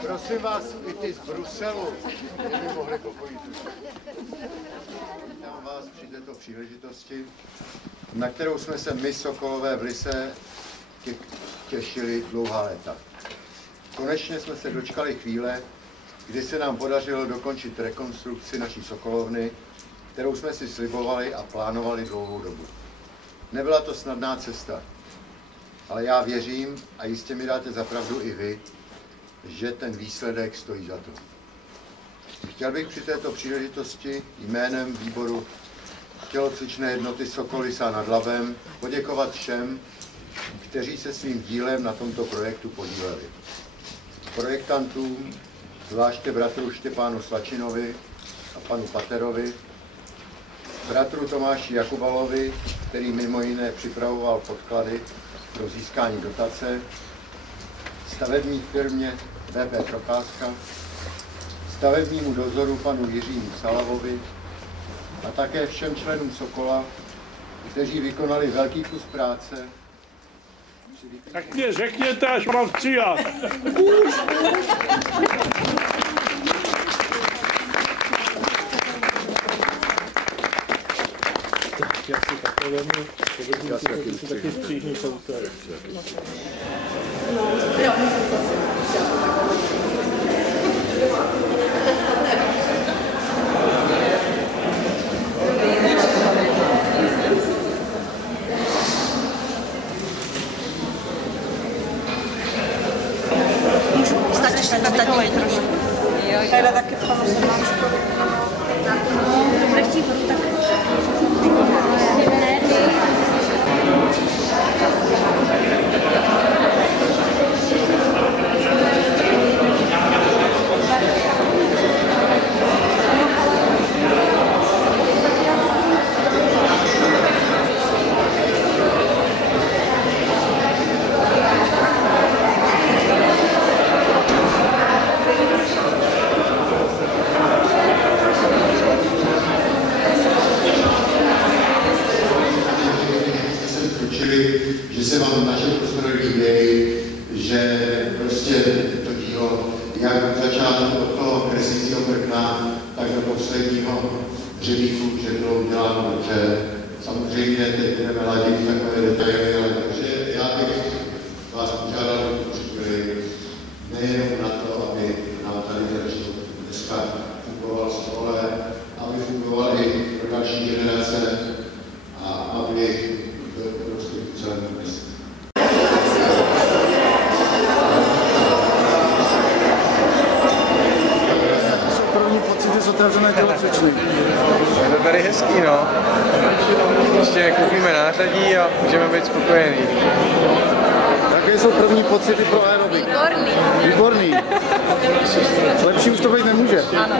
Prosím vás, i ty z Bruselu, kdyby mohli popojit. Vítám vás při této příležitosti, na kterou jsme se my, Sokolové v Lise, těšili dlouhá léta. Konečně jsme se dočkali chvíle, kdy se nám podařilo dokončit rekonstrukci naší Sokolovny, kterou jsme si slibovali a plánovali dlouhou dobu. Nebyla to snadná cesta, ale já věřím, a jistě mi dáte za pravdu i vy, že ten výsledek stojí za to. Chtěl bych při této příležitosti jménem výboru tělocvičné jednoty Sokol Lisa nad Labem poděkovat všem, kteří se svým dílem na tomto projektu podíleli. Projektantům, zvláště bratru Štěpánu Svačinovi a panu Paterovi, bratru Tomáši Jakubalovi, který mimo jiné připravoval podklady pro získání dotace, stavební firmě VP Procházka, stavebnímu dozoru panu Jiřímu Salavovi a také všem členům Sokola, kteří vykonali velký kus práce. Tak mě řekněte, až mám stříhat. Tak já si takhle vemu, to si taky stříhnu kousek. Takovej trošku. Takhle taky panu Sedláčku. To bude chtít tak. Že se vám naše prostory líbí, že prostě to dílo, jak od začátku od toho kresícího prkna, tak do posledního hřebíku, že bylo uděláno dobře. Samozřejmě teď budeme ladit takové detaily, ale takže já bych vás požádal o tu chvíli, nejenom na to, aby nám tady dneska fungoval Sokol, aby fungoval i pro další generace a aby První pocity z otevřené tělocvičny. Je to tady hezký, no. Ještě koupíme nářadí a můžeme být spokojení. Jaké jsou první pocity pro aerobik? Výborný. Výborný. Lepší už to být nemůže. Ano.